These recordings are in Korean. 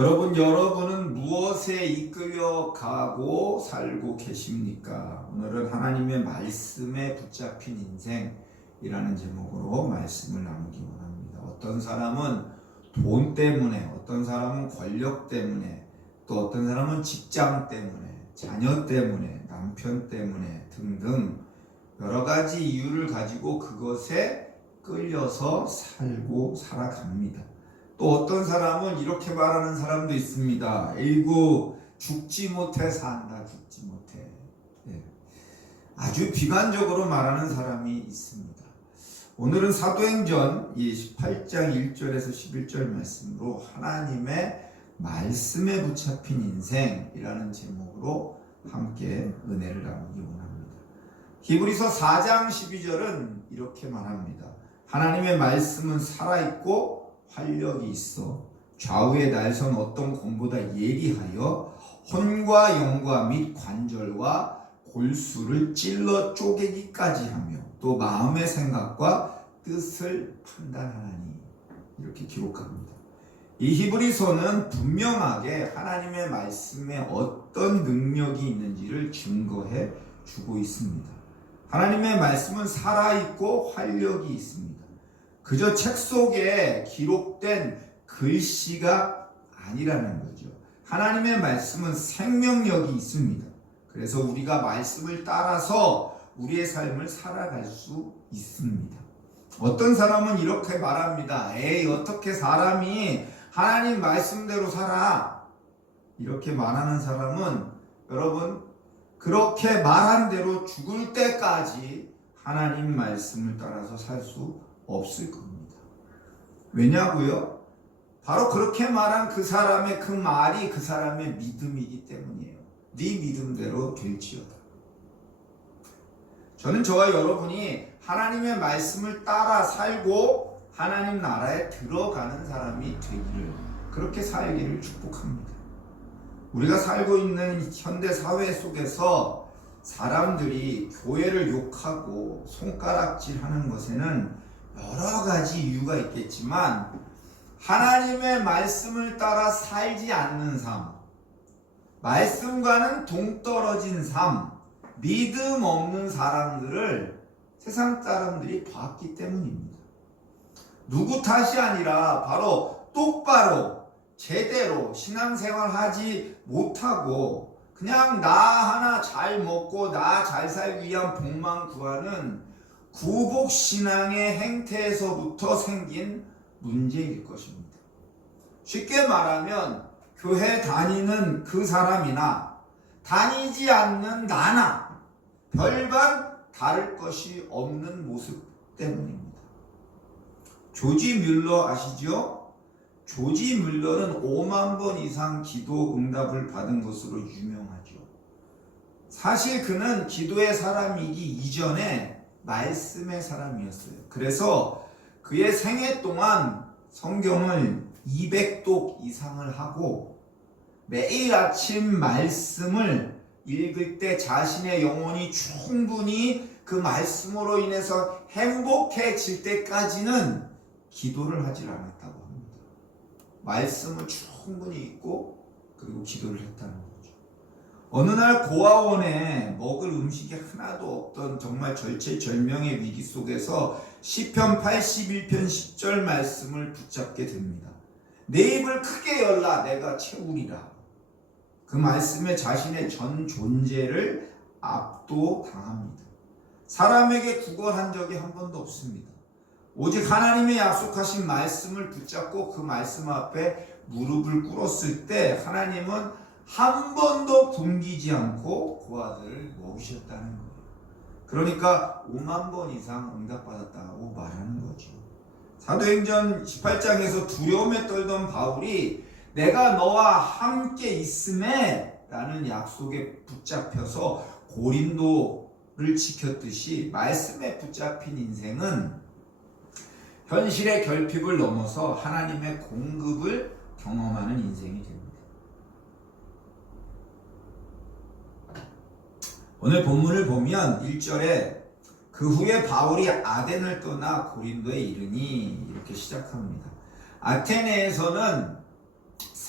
여러분은 무엇에 이끌려 가고 살고 계십니까? 오늘은 하나님의 말씀에 붙잡힌 인생이라는 제목으로 말씀을 나누기 원합니다. 어떤 사람은 돈 때문에, 어떤 사람은 권력 때문에, 또 어떤 사람은 직장 때문에, 자녀 때문에, 남편 때문에 등등 여러 가지 이유를 가지고 그것에 끌려서 살고 살아갑니다. 또 어떤 사람은 이렇게 말하는 사람도 있습니다. 에이구, 죽지 못해 산다, 죽지 못해. 네. 아주 비관적으로 말하는 사람이 있습니다. 오늘은 사도행전 18장 1절에서 11절 말씀으로 하나님의 말씀에 붙잡힌 인생이라는 제목으로 함께 은혜를 나누기 원합니다. 히브리서 4장 12절은 이렇게 말합니다. 하나님의 말씀은 살아있고 활력이 있어 좌우의 날선 어떤 검보다 예리하여 혼과 영과 및 관절과 골수를 찔러 쪼개기까지 하며 또 마음의 생각과 뜻을 판단하나니, 이렇게 기록합니다. 이 히브리서는 분명하게 하나님의 말씀에 어떤 능력이 있는지를 증거해 주고 있습니다. 하나님의 말씀은 살아있고 활력이 있습니다. 그저 책 속에 기록된 글씨가 아니라는 거죠. 하나님의 말씀은 생명력이 있습니다. 그래서 우리가 말씀을 따라서 우리의 삶을 살아갈 수 있습니다. 어떤 사람은 이렇게 말합니다. 에이, 어떻게 사람이 하나님 말씀대로 살아? 이렇게 말하는 사람은 여러분, 그렇게 말한 대로 죽을 때까지 하나님 말씀을 따라서 살 수 없을 겁니다. 왜냐고요? 바로 그렇게 말한 그 사람의 그 말이 그 사람의 믿음이기 때문이에요. 네 믿음대로 될지어다. 저는 저와 여러분이 하나님의 말씀을 따라 살고 하나님 나라에 들어가는 사람이 되기를, 그렇게 살기를 축복합니다. 우리가 살고 있는 현대 사회 속에서 사람들이 교회를 욕하고 손가락질하는 것에는 여러 가지 이유가 있겠지만 하나님의 말씀을 따라 살지 않는 삶, 말씀과는 동떨어진 삶, 믿음 없는 사람들을 세상 사람들이 봤기 때문입니다. 누구 탓이 아니라 바로 똑바로 제대로 신앙생활 하지 못하고 그냥 나 하나 잘 먹고 나 잘 살기 위한 복만 구하는 구복신앙의 행태에서부터 생긴 문제일 것입니다. 쉽게 말하면 교회 다니는 그 사람이나 다니지 않는 나나 별반 다를 것이 없는 모습 때문입니다. 조지 뮬러 아시죠? 조지 뮬러는 5만 번 이상 기도 응답을 받은 것으로 유명하죠. 사실 그는 기도의 사람이기 이전에 말씀의 사람이었어요. 그래서 그의 생애 동안 성경을 200독 이상을 하고 매일 아침 말씀을 읽을 때 자신의 영혼이 충분히 그 말씀으로 인해서 행복해질 때까지는 기도를 하질 않았다고 합니다. 말씀을 충분히 읽고 그리고 기도를 했다는 거죠. 어느 날 고아원에 먹을 음식이 하나도 없던 정말 절체절명의 위기 속에서 시편 81편 10절 말씀을 붙잡게 됩니다. 내 입을 크게 열라 내가 채우리라. 그 말씀에 자신의 전 존재를 압도당합니다. 사람에게 구걸한 적이 한 번도 없습니다. 오직 하나님의 약속하신 말씀을 붙잡고 그 말씀 앞에 무릎을 꿇었을 때 하나님은 한 번도 굶기지 않고 그 아들을 먹이셨다는 거예요. 그러니까 5만 번 이상 응답받았다고 말하는 거죠. 사도행전 18장에서 두려움에 떨던 바울이 내가 너와 함께 있음에 라는 약속에 붙잡혀서 고린도를 지켰듯이 말씀에 붙잡힌 인생은 현실의 결핍을 넘어서 하나님의 공급을 경험하는 인생이 됩니다. 오늘 본문을 보면 1절에 그 후에 바울이 아덴을 떠나 고린도에 이르니 이렇게 시작합니다. 아테네에서는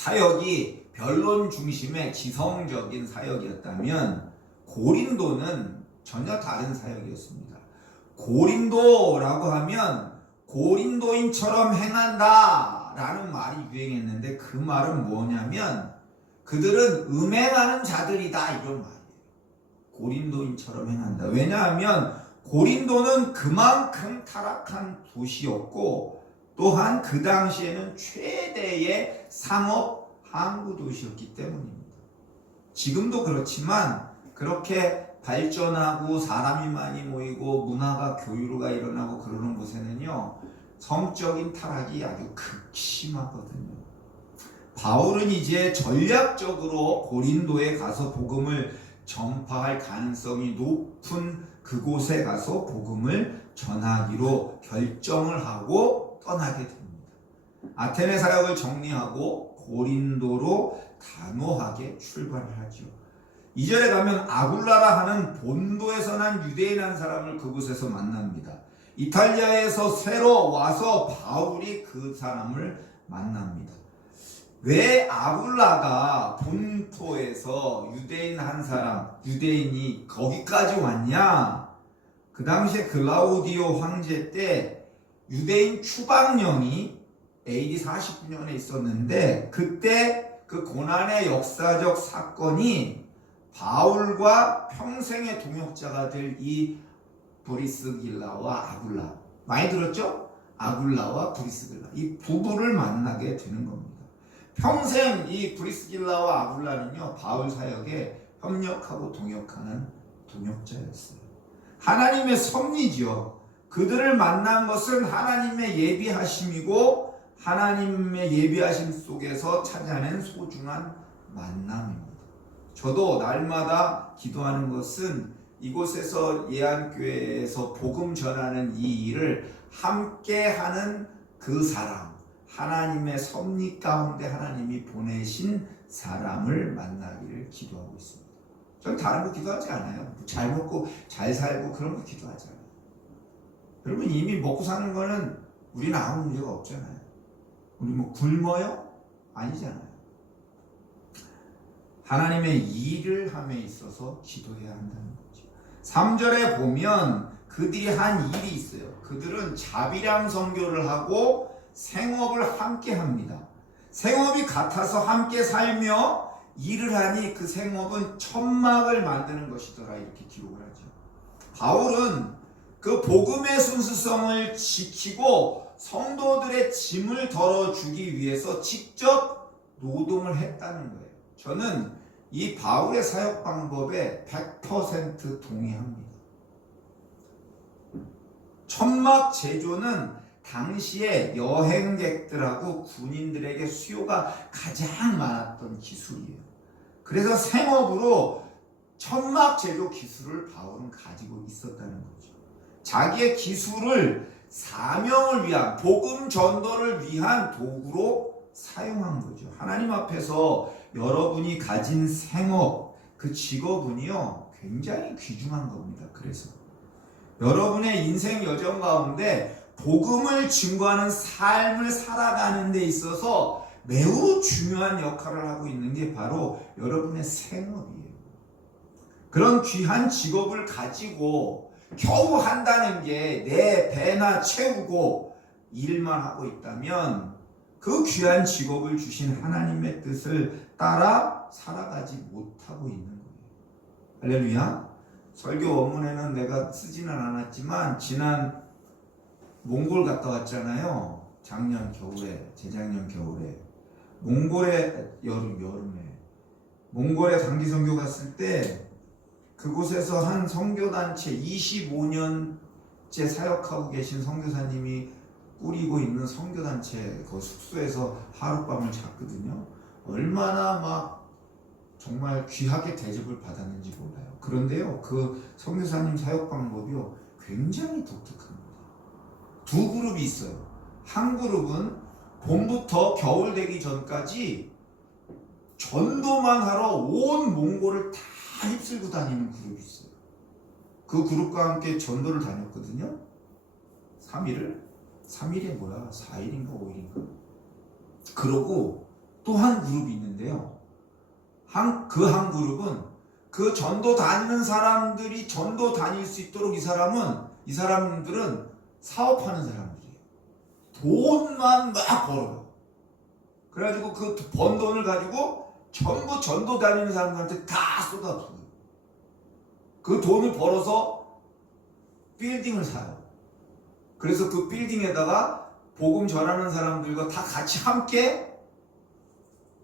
사역이 변론 중심의 지성적인 사역이었다면 고린도는 전혀 다른 사역이었습니다. 고린도라고 하면 고린도인처럼 행한다 라는 말이 유행했는데 그 말은 뭐냐면 그들은 음행하는 자들이다 이런 말이에요. 고린도인처럼 행한다. 왜냐하면 고린도는 그만큼 타락한 도시였고 또한 그 당시에는 최대의 상업 항구 도시였기 때문입니다. 지금도 그렇지만 그렇게 발전하고 사람이 많이 모이고 문화가 교류가 일어나고 그러는 곳에는요 성적인 타락이 아주 극심하거든요. 바울은 이제 전략적으로 고린도에 가서 복음을 전파할 가능성이 높은 그곳에 가서 복음을 전하기로 결정을 하고 떠나게 됩니다. 아테네 사역을 정리하고 고린도로 단호하게 출발을 하죠. 2절에 가면 아굴라라 하는 본도에서 난 유대인 한 사람을 그곳에서 만납니다. 이탈리아에서 새로 와서 바울이 그 사람을 만납니다. 왜 아굴라가 본토에서 유대인 한 사람, 유대인이 거기까지 왔냐? 그 당시에 글라우디오 황제 때 유대인 추방령이 AD 49년에 있었는데 그때 그 고난의 역사적 사건이 바울과 평생의 동역자가 될 이 브리스길라와 아굴라, 많이 들었죠? 아굴라와 브리스길라, 이 부부를 만나게 되는 겁니다. 평생 이 브리스길라와 아굴라는요 바울 사역에 협력하고 동역하는 동역자였어요. 하나님의 섭리죠. 그들을 만난 것은 하나님의 예비하심이고 하나님의 예비하심 속에서 찾아낸 소중한 만남입니다. 저도 날마다 기도하는 것은 이곳에서 예안교회에서 복음 전하는 이 일을 함께하는 그 사람, 하나님의 섭리 가운데 하나님이 보내신 사람을 만나기를 기도하고 있습니다. 전 다른 거 기도하지 않아요. 잘 먹고 잘 살고 그런 거 기도하지 않아요. 여러분 이미 먹고 사는 거는 우리는 아무 문제가 없잖아요. 우리 뭐 굶어요? 아니잖아요. 하나님의 일을 함에 있어서 기도해야 한다는 거죠. 3절에 보면 그들이 한 일이 있어요. 그들은 자비량 선교를 하고 생업을 함께 합니다. 생업이 같아서 함께 살며 일을 하니 그 생업은 천막을 만드는 것이더라 이렇게 기록을 하죠. 바울은 그 복음의 순수성을 지키고 성도들의 짐을 덜어주기 위해서 직접 노동을 했다는 거예요. 저는 이 바울의 사역 방법에 100% 동의합니다. 천막 제조는 당시에 여행객들하고 군인들에게 수요가 가장 많았던 기술이에요. 그래서 생업으로 천막 제조 기술을 바울은 가지고 있었다는 거죠. 자기의 기술을 사명을 위한 복음 전도를 위한 도구로 사용한 거죠. 하나님 앞에서 여러분이 가진 생업, 그 직업은요 굉장히 귀중한 겁니다. 그래서 여러분의 인생 여정 가운데 복음을 증거하는 삶을 살아가는 데 있어서 매우 중요한 역할을 하고 있는 게 바로 여러분의 생업이에요. 그런 귀한 직업을 가지고 겨우 한다는 게 내 배나 채우고 일만 하고 있다면 그 귀한 직업을 주신 하나님의 뜻을 따라 살아가지 못하고 있는 거예요. 할렐루야. 설교 원문에는 내가 쓰지는 않았지만 지난 몽골 갔다 왔잖아요. 작년 겨울에, 재작년 겨울에 몽골에 여름에 몽골에 단기 선교 갔을 때 그곳에서 한 선교단체 25년째 사역하고 계신 선교사님이 꾸리고 있는 선교단체 그 숙소에서 하룻밤을 잤거든요. 얼마나 막 정말 귀하게 대접을 받았는지 몰라요. 그런데요, 그 선교사님 사역 방법이요 굉장히 독특합니다. 두 그룹이 있어요. 한 그룹은 봄부터 겨울 되기 전까지 전도만 하러 온 몽골을 다 휩쓸고 다니는 그룹이 있어요. 그 그룹과 함께 전도를 다녔거든요. 3일이 뭐야? 4일인가 5일인가? 그러고 또 한 그룹이 있는데요. 한 그룹은 그 전도 다니는 사람들이 전도 다닐 수 있도록 이 사람들은 사업하는 사람들이에요. 돈만 막 벌어요. 그래가지고 그 번 돈을 가지고 전부 전도 다니는 사람들한테 다 쏟아부어요. 그 돈을 벌어서 빌딩을 사요. 그래서 그 빌딩에다가 복음 전하는 사람들과 다 같이 함께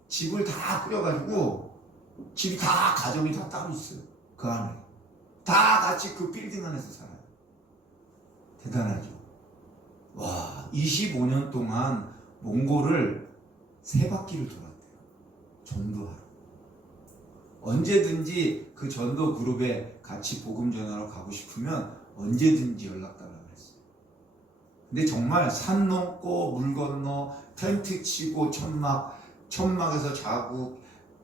집을 다 꾸려가지고 집이 다 가정이 다 따로 있어요. 그 안에 다 같이 그 빌딩 안에서 살아요. 대단하죠. 와, 25년 동안 몽골을 3바퀴를 돌았대요. 전도하러. 언제든지 그 전도 그룹에 같이 복음 전하러 가고 싶으면 언제든지 연락 달라고 그랬어요. 근데 정말 산 넘고 물 건너 텐트 치고 천막에서 자고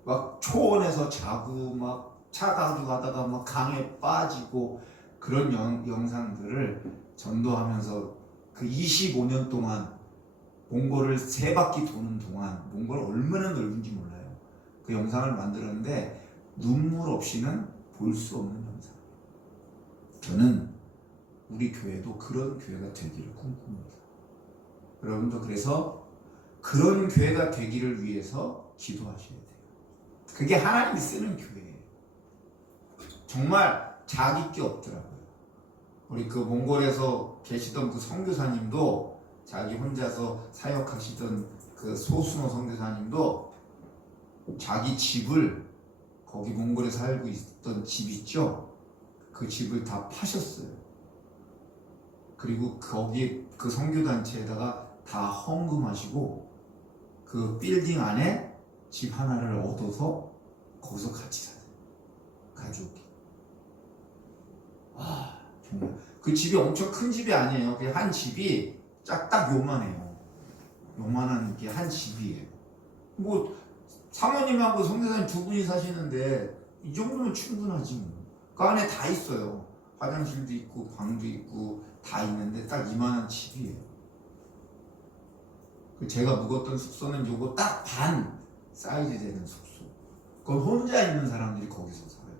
막 초원에서 자고 막 차 가지고 막 강에 빠지고 그런 영상들을 전도하면서 그 25년 동안 몽골을 3바퀴 도는 동안 몽골 얼마나 넓은지 몰라요. 그 영상을 만들었는데 눈물 없이는 볼 수 없는 영상. 저는 우리 교회도 그런 교회가 되기를 꿈꿉니다. 여러분도 그래서 그런 교회가 되기를 위해서 기도하셔야 돼요. 그게 하나님이 쓰는 교회예요. 정말 자기 게 없더라고요. 우리 그 몽골에서 계시던 그 선교사님도 자기 혼자서 사역하시던 그 소순호 선교사님도 자기 집을 거기 몽골에 살고 있던 집 있죠? 그 집을 다 파셨어요. 그리고 거기 그 선교단체에다가 다 헌금하시고 그 빌딩 안에 집 하나를 얻어서 거기서 같이 살아요. 가족이. 와, 정말 그 집이 엄청 큰 집이 아니에요. 그냥 한 집이 딱 요만해요. 요만한 게 한 집이에요. 뭐 사모님하고 선교사님 2분이 사시는데 이 정도면 충분하지 뭐. 그 안에 다 있어요. 화장실도 있고 방도 있고 다 있는데 딱 이만한 집이에요. 제가 묵었던 숙소는 요거 딱 반 사이즈 되는 숙소. 그건 혼자 있는 사람들이 거기서 살아요.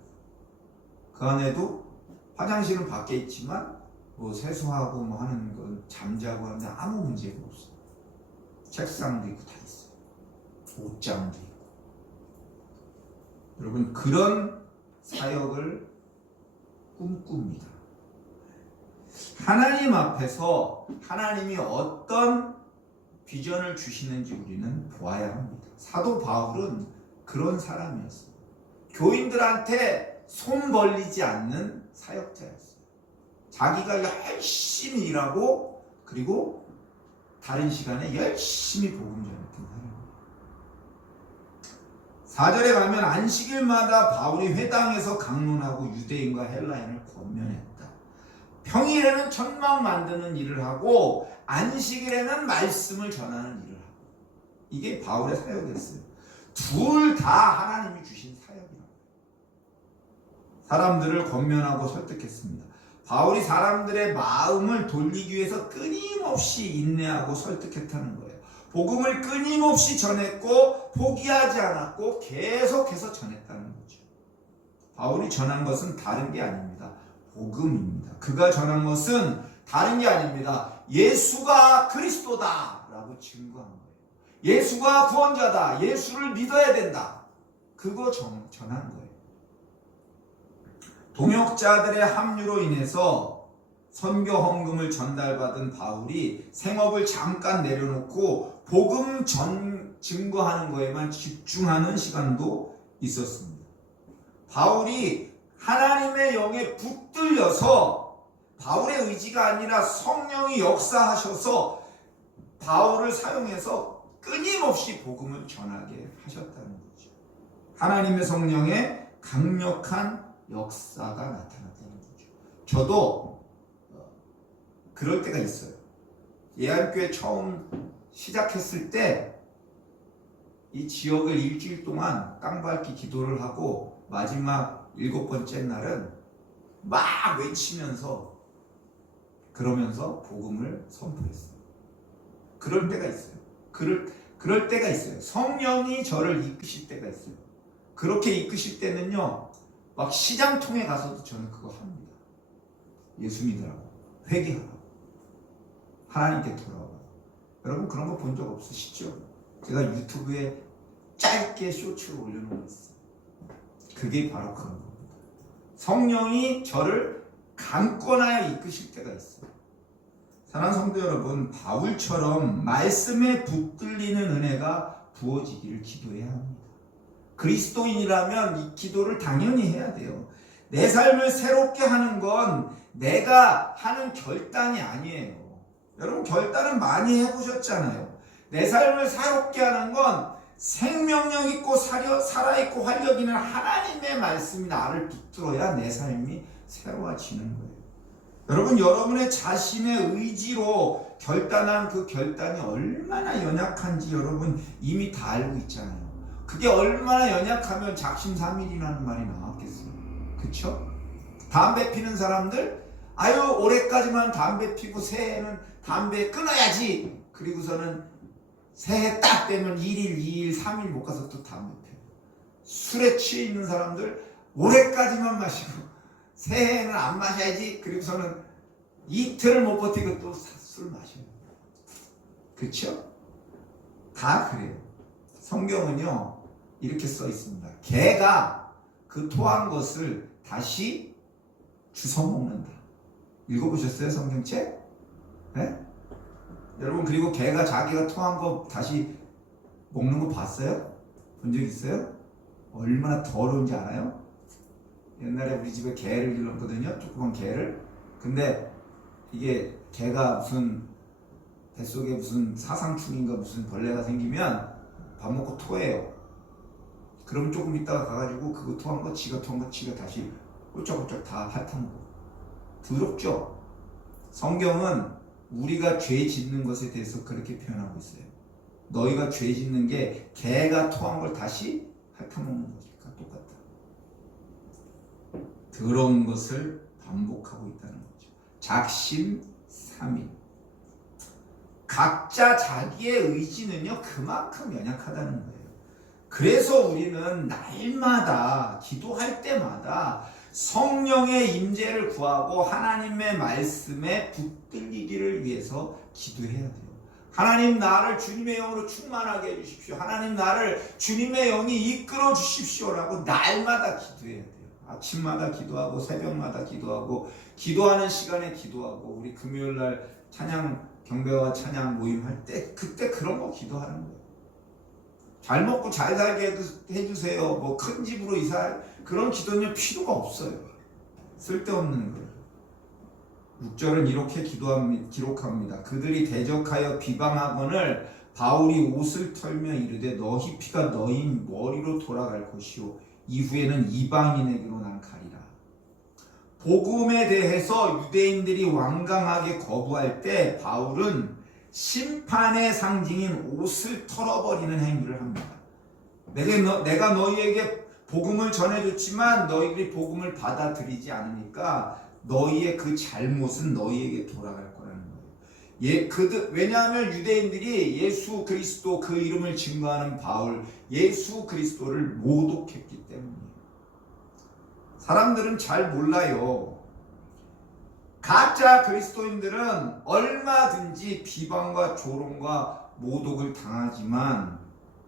그 안에도 화장실은 밖에 있지만 뭐 세수하고 뭐 하는 건 잠자고 하는데 아무 문제가 없어요. 책상도 있고 다 있어요. 옷장도 있고. 여러분 그런 사역을 꿈꿉니다. 하나님 앞에서 하나님이 어떤 비전을 주시는지 우리는 보아야 합니다. 사도 바울은 그런 사람이었어요. 교인들한테 손 벌리지 않는 사역자였어요. 자기가 열심히 일하고 그리고 다른 시간에 열심히 복음 전했던 사람. 4절에 가면 안식일마다 바울이 회당에서 강론하고 유대인과 헬라인을 권면했다. 평일에는 천막 만드는 일을 하고 안식일에는 말씀을 전하는 일을 하고. 이게 바울의 사역이었어요. 둘 다 하나님이 주신 사역이라고. 사람들을 권면하고 설득했습니다. 바울이 사람들의 마음을 돌리기 위해서 끊임없이 인내하고 설득했다는 거예요. 복음을 끊임없이 전했고 포기하지 않았고 계속해서 전했다는 거죠. 바울이 전한 것은 다른 게 아닙니다. 복음입니다. 그가 전한 것은 다른 게 아닙니다. 예수가 그리스도다 라고 증거한 거예요. 예수가 구원자다. 예수를 믿어야 된다. 그거 전한 거예요. 동역자들의 합류로 인해서 선교 헌금을 전달받은 바울이 생업을 잠깐 내려놓고 복음 증거하는 거에만 집중하는 시간도 있었습니다. 바울이 하나님의 영에 붙들려서 바울의 의지가 아니라 성령이 역사하셔서 바울을 사용해서 끊임없이 복음을 전하게 하셨다는 거죠. 하나님의 성령의 강력한 역사가 나타났다는 거죠. 저도 그럴 때가 있어요. 예한교회 처음 시작했을 때 이 지역을 일주일 동안 땅밟기 기도를 하고 마지막 7번째 날은 막 외치면서 그러면서 복음을 선포했어요. 그럴 때가 있어요. 그 그럴 때가 있어요. 성령이 저를 이끄실 때가 있어요. 그렇게 이끄실 때는요, 막 시장통에 가서도 저는 그거 합니다. 예수 믿으라고, 회개하라고, 하나님께 돌아오라고. 여러분 그런 거 본 적 없으시죠? 제가 유튜브에 짧게 쇼츠를 올려놓은 거 있어요. 그게 바로 그런 겁니다. 성령이 저를 강권하여 이끄실 때가 있어요. 사랑하는 성도 여러분, 바울처럼 말씀에 붙들리는 은혜가 부어지기를 기도해야 합니다. 그리스도인이라면 이 기도를 당연히 해야 돼요. 내 삶을 새롭게 하는 건 내가 하는 결단이 아니에요. 여러분 결단은 많이 해보셨잖아요. 내 삶을 새롭게 하는 건 생명력 있고 살아있고 활력 있는 하나님의 말씀이 나를 붙들어야 내 삶이 새로워지는 거예요. 여러분 여러분의 자신의 의지로 결단한 그 결단이 얼마나 연약한지 여러분 이미 다 알고 있잖아요. 그게 얼마나 연약하면 작심삼일이라는 말이 나왔겠어요. 그쵸? 담배 피는 사람들 아유 올해까지만 담배 피고 새해에는 담배 끊어야지. 그리고서는 새해 딱 되면 1일, 2일, 3일 못 가서 또 담배 피워요. 술에 취해 있는 사람들 올해까지만 마시고 새해에는 안 마셔야지. 그리고서는 이틀을 못 버티고 또 술 마셔요. 그쵸? 다 그래요. 성경은요 이렇게 써 있습니다. 개가 그 토한 것을 다시 주워 먹는다. 읽어보셨어요 성경책? 네? 여러분 그리고 개가 자기가 토한 거 다시 먹는 거 봤어요? 본 적 있어요? 얼마나 더러운지 알아요? 옛날에 우리 집에 개를 길렀거든요. 조그만 개를. 근데 이게 개가 무슨 뱃속에 무슨 사상충인가 무슨 벌레가 생기면 밥 먹고 토해요. 그럼 조금 있다가 가가지고 그거 토한 거 지가 토한 거 지가 다시 꼴짝꼴짝 다 핥아먹어. 더럽죠? 성경은 우리가 죄 짓는 것에 대해서 그렇게 표현하고 있어요. 너희가 죄 짓는 게 개가 토한 걸 다시 핥아먹는 거니까 똑같다. 더러운 것을 반복하고 있다는 거죠. 작심삼일. 각자 자기의 의지는요 그만큼 연약하다는 거예요. 그래서 우리는 날마다 기도할 때마다 성령의 임재를 구하고 하나님의 말씀에 붙들리기를 위해서 기도해야 돼요. 하나님 나를 주님의 영으로 충만하게 해주십시오. 하나님 나를 주님의 영이 이끌어 주십시오라고 날마다 기도해야 돼요. 아침마다 기도하고 새벽마다 기도하고 기도하는 시간에 기도하고 우리 금요일날 찬양 경배와 찬양 모임 할 때 그때 그런 거 기도하는 거예요. 잘 먹고 잘 살게 해주세요. 뭐 큰 집으로 이사할 그런 기도는 필요가 없어요. 쓸데없는 거예요. 6절은 이렇게 기록합니다. 그들이 대적하여 비방하거늘 바울이 옷을 털며 이르되 너희 피가 너희 머리로 돌아갈 것이요 이후에는 이방인에게로 난 가리라. 복음에 대해서 유대인들이 완강하게 거부할 때 바울은 심판의 상징인 옷을 털어버리는 행위를 합니다. 내가 너희에게 복음을 전해줬지만 너희들이 복음을 받아들이지 않으니까 너희의 그 잘못은 너희에게 돌아갈 거라는 거예요. 왜냐하면 유대인들이 예수 그리스도 그 이름을 증거하는 바울, 예수 그리스도를 모독했기 때문이에요. 사람들은 잘 몰라요. 가짜 그리스도인들은 얼마든지 비방과 조롱과 모독을 당하지만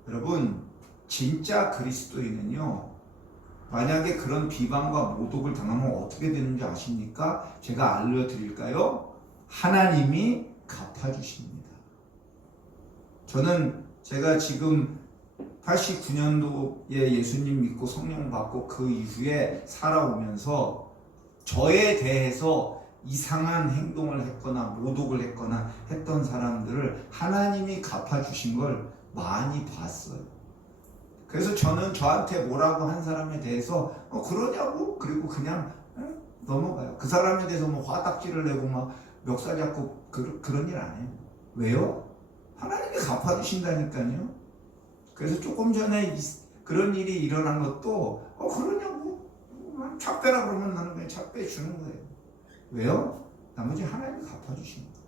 여러분 진짜 그리스도인은요 만약에 그런 비방과 모독을 당하면 어떻게 되는지 아십니까? 제가 알려드릴까요? 하나님이 갚아주십니다. 제가 지금 89년도에 예수님 믿고 성령 받고 그 이후에 살아오면서 저에 대해서 이상한 행동을 했거나 모독을 했거나 했던 사람들을 하나님이 갚아주신 걸 많이 봤어요. 그래서 저는 저한테 뭐라고 한 사람에 대해서 그러냐고 그리고 그냥 넘어가요. 그 사람에 대해서 뭐 화딱지를 내고 막 멱살 잡고 그런 일 안 해요. 왜요? 하나님이 갚아주신다니까요. 그래서 조금 전에 그런 일이 일어난 것도 그러냐고 착배라 그러면 나는 그냥 착배 주는 거예요. 왜요? 나머지 하나님이 갚아주시는 거예요.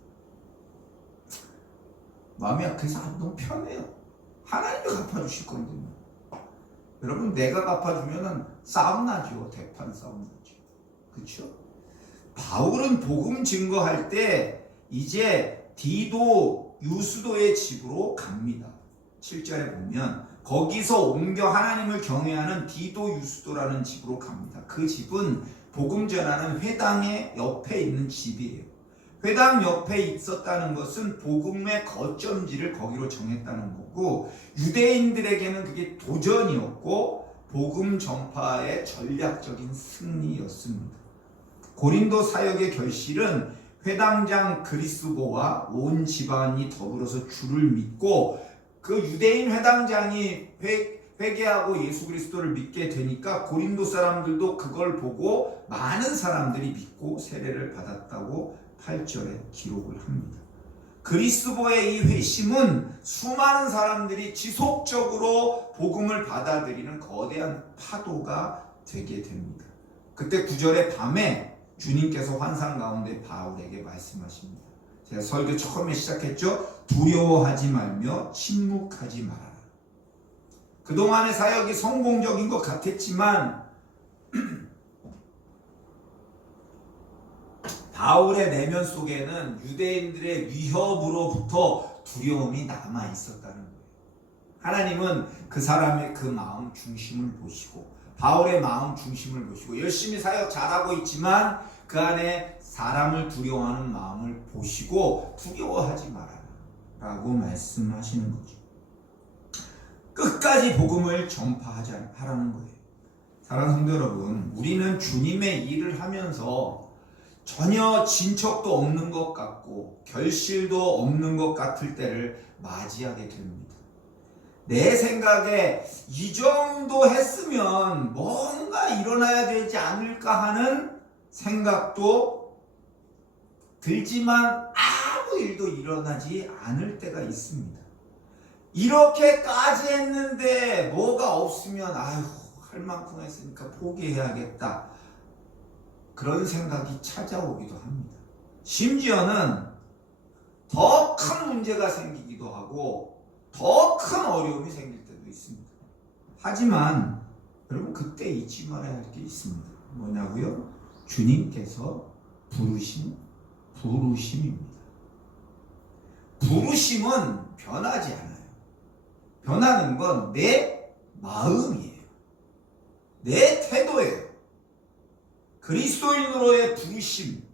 마음이 약해서 너무 편해요. 하나님이 갚아주실 건데. 여러분, 내가 갚아주면은 싸움 나죠. 대판 싸움 나죠. 그렇죠? 바울은 복음 증거할 때 이제 디도 유스도의 집으로 갑니다. 7절에 보면 거기서 옮겨 하나님을 경외하는 디도 유스도라는 집으로 갑니다. 그 집은 복음 전하는 회당의 옆에 있는 집이에요. 회당 옆에 있었다는 것은 복음의 거점지를 거기로 정했다는 거고, 유대인들에게는 그게 도전이었고 복음 전파의 전략적인 승리였습니다. 고린도 사역의 결실은 회당장 그리스도와 온 집안이 더불어서 주를 믿고, 그 유대인 회당장이 회개하고 예수 그리스도를 믿게 되니까 고린도 사람들도 그걸 보고 많은 사람들이 믿고 세례를 받았다고 8절에 기록을 합니다. 그리스도의 이 회심은 수많은 사람들이 지속적으로 복음을 받아들이는 거대한 파도가 되게 됩니다. 그때 9절의 밤에 주님께서 환상 가운데 바울에게 말씀하십니다. 제가 설교 처음에 시작했죠. 두려워하지 말며 침묵하지 말아라. 그동안의 사역이 성공적인 것 같았지만 바울의 내면 속에는 유대인들의 위협으로부터 두려움이 남아 있었다는 거예요. 하나님은 그 사람의 그 마음 중심을 보시고, 바울의 마음 중심을 보시고, 열심히 사역 잘하고 있지만 그 안에 사람을 두려워하는 마음을 보시고 두려워하지 말아라 라고 말씀하시는 거죠. 끝까지 복음을 전파하라는 거예요. 사랑하는 성도 여러분, 우리는 주님의 일을 하면서 전혀 진척도 없는 것 같고 결실도 없는 것 같을 때를 맞이하게 됩니다. 내 생각에 이 정도 했으면 뭔가 일어나야 되지 않을까 하는 생각도 들지만 아무 일도 일어나지 않을 때가 있습니다. 이렇게까지 했는데 뭐가 없으면 아휴, 할 만큼 했으니까 포기해야겠다, 그런 생각이 찾아오기도 합니다. 심지어는 더 큰 문제가 생기기도 하고 더 큰 어려움이 생길 때도 있습니다. 하지만 여러분, 그때 잊지 말아야 할 게 있습니다. 뭐냐고요? 주님께서 부르신 부르심입니다. 부르심은 변하지 않아요. 변하는 건 내 마음이에요. 내 태도예요. 그리스도인으로의 부르심,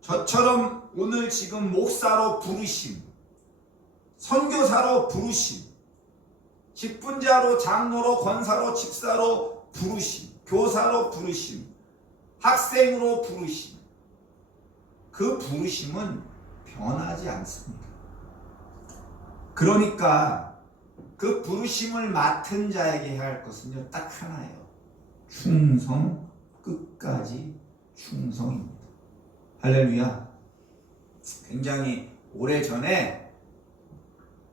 저처럼 오늘 지금 목사로 부르심, 선교사로 부르심, 직분자로, 장로로, 권사로, 집사로 부르심, 교사로 부르심, 학생으로 부르심, 그 부르심은 변하지 않습니다. 그러니까 그 부르심을 맡은 자에게 해야 할 것은요, 딱 하나예요. 충성, 끝까지 충성입니다. 할렐루야. 굉장히 오래전에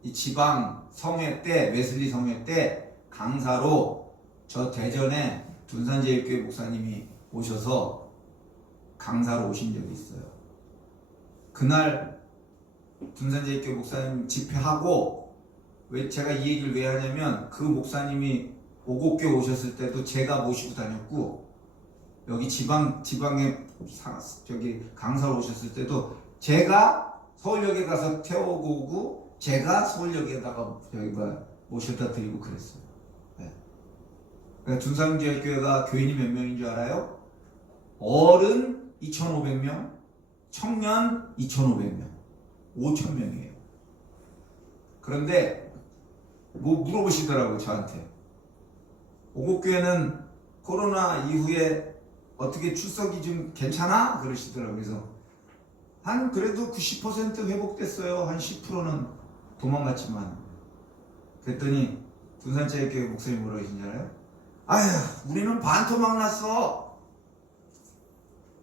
이 지방 성회 때, 웨슬리 성회 때 강사로 저 대전에 둔산제일교회 목사님이 오셔서 강사로 오신 적이 있어요. 그날 둔산제일교회 목사님 집회하고, 왜 제가 이 얘기를 왜 하냐면, 그 목사님이 오곡교회 오셨을 때도 제가 모시고 다녔고, 여기 지방에 저기 강사로 오셨을 때도 제가 서울역에 가서 태우고 오고, 제가 서울역에다가 모셔다 드리고 그랬어요. 네. 그러니까 둔산제일교회가 교인이 몇 명인 줄 알아요? 어른 2,500명, 청년 2,500명, 5,000명이에요. 그런데 뭐 물어보시더라고요, 저한테. 오곡교회는 코로나 이후에 어떻게 출석이 좀 괜찮아? 그러시더라고요. 그래서 한 그래도 90% 회복됐어요. 한 10%는 도망갔지만. 그랬더니 둔산제일교회 목사님 뭐라고 하신지 알아요? 아휴, 우리는 반토막 났어.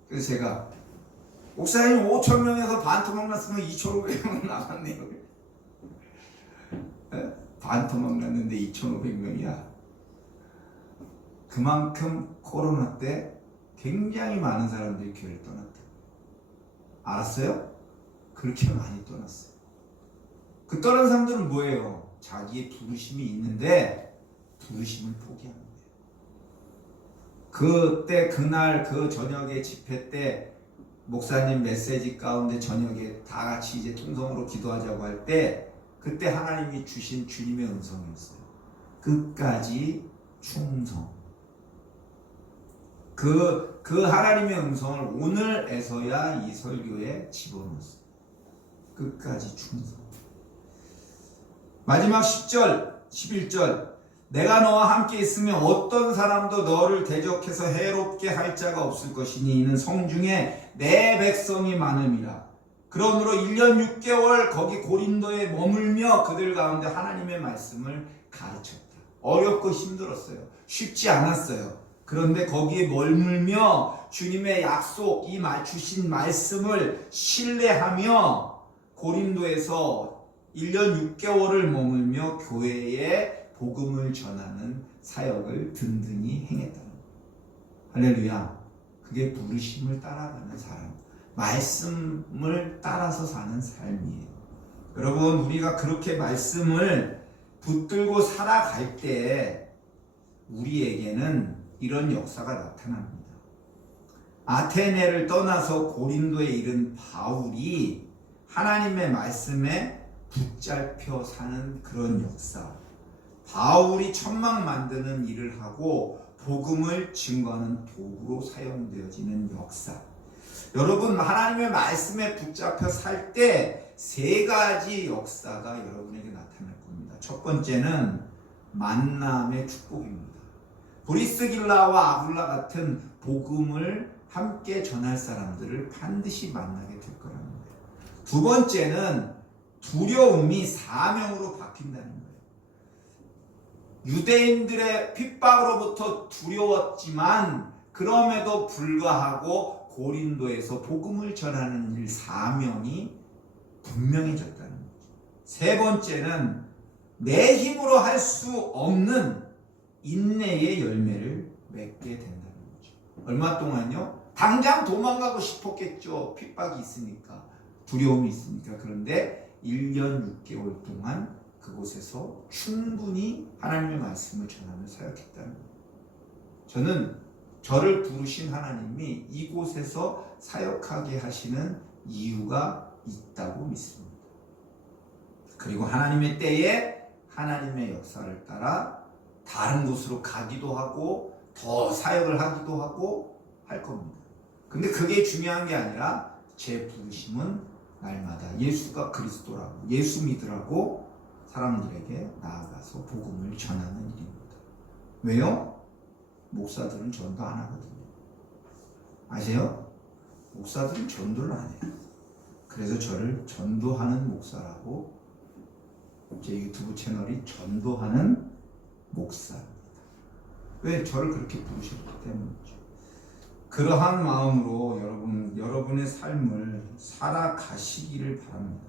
그래서 제가, 목사님 5,000명에서 반토막 났으면 2,500명 남았네요. 반토막 났는데 2,500명이야. 그만큼 코로나 때 굉장히 많은 사람들이 교회를 떠났다. 알았어요? 그렇게 많이 떠났어요. 그 떠난 사람들은 뭐예요? 자기의 부르심이 있는데 부르심을 포기한 거예요. 그때 그날 그 저녁에 집회 때 목사님 메시지 가운데 저녁에 다 같이 이제 통성으로 기도하자고 할 때 그때 하나님이 주신 주님의 음성이었어요. 끝까지 충성. 그 하나님의 음성을 오늘에서야 이 설교에 집어넣었어요. 끝까지 충성. 마지막 10절, 11절. 내가 너와 함께 있으면 어떤 사람도 너를 대적해서 해롭게 할 자가 없을 것이니 이는 성중에 내 백성이 많음이라. 그러므로 1년 6개월 거기 고린도에 머물며 그들 가운데 하나님의 말씀을 가르쳤다. 어렵고 힘들었어요. 쉽지 않았어요. 그런데 거기에 머물며 주님의 약속, 주신 말씀을 신뢰하며 고린도에서 1년 6개월을 머물며 교회에 복음을 전하는 사역을 든든히 행했다는 거예요. 할렐루야. 그게 부르심을 따라가는 사람, 말씀을 따라서 사는 삶이에요. 여러분, 우리가 그렇게 말씀을 붙들고 살아갈 때 우리에게는 이런 역사가 나타납니다. 아테네를 떠나서 고린도에 이른 바울이 하나님의 말씀에 붙잡혀 사는 그런 역사, 바울이 천막 만드는 일을 하고 복음을 증거하는 도구로 사용되어지는 역사. 여러분, 하나님의 말씀에 붙잡혀 살 때 세 가지 역사가 여러분에게 나타날 겁니다. 첫 번째는 만남의 축복입니다. 브리스길라와 아굴라 같은 복음을 함께 전할 사람들을 반드시 만나게 될 거라는 거예요. 두 번째는 두려움이 사명으로 바뀐다는 거예요. 유대인들의 핍박으로부터 두려웠지만 그럼에도 불구하고 고린도에서 복음을 전하는 일 사명이 분명해졌다는 거죠. 세 번째는 내 힘으로 할 수 없는 인내의 열매를 맺게 된다는 거죠. 얼마 동안요? 당장 도망가고 싶었겠죠. 핍박이 있으니까, 두려움이 있으니까. 그런데 1년 6개월 동안 그곳에서 충분히 하나님의 말씀을 전하며 사역했다는 거예요. 저는 저를 부르신 하나님이 이곳에서 사역하게 하시는 이유가 있다고 믿습니다. 그리고 하나님의 때에 하나님의 역사를 따라 다른 곳으로 가기도 하고 더 사역을 하기도 하고 할 겁니다. 근데 그게 중요한 게 아니라 제 부르심은 날마다 예수가 그리스도라고, 예수 믿으라고 사람들에게 나아가서 복음을 전하는 일입니다. 왜요? 목사들은 전도 안 하거든요. 아세요? 목사들은 전도를 안 해요. 그래서 저를 전도하는 목사라고, 제 유튜브 채널이 전도하는 목사입니다. 왜? 저를 그렇게 부르셨기 때문이죠. 그러한 마음으로 여러분의 삶을 살아가시기를 바랍니다.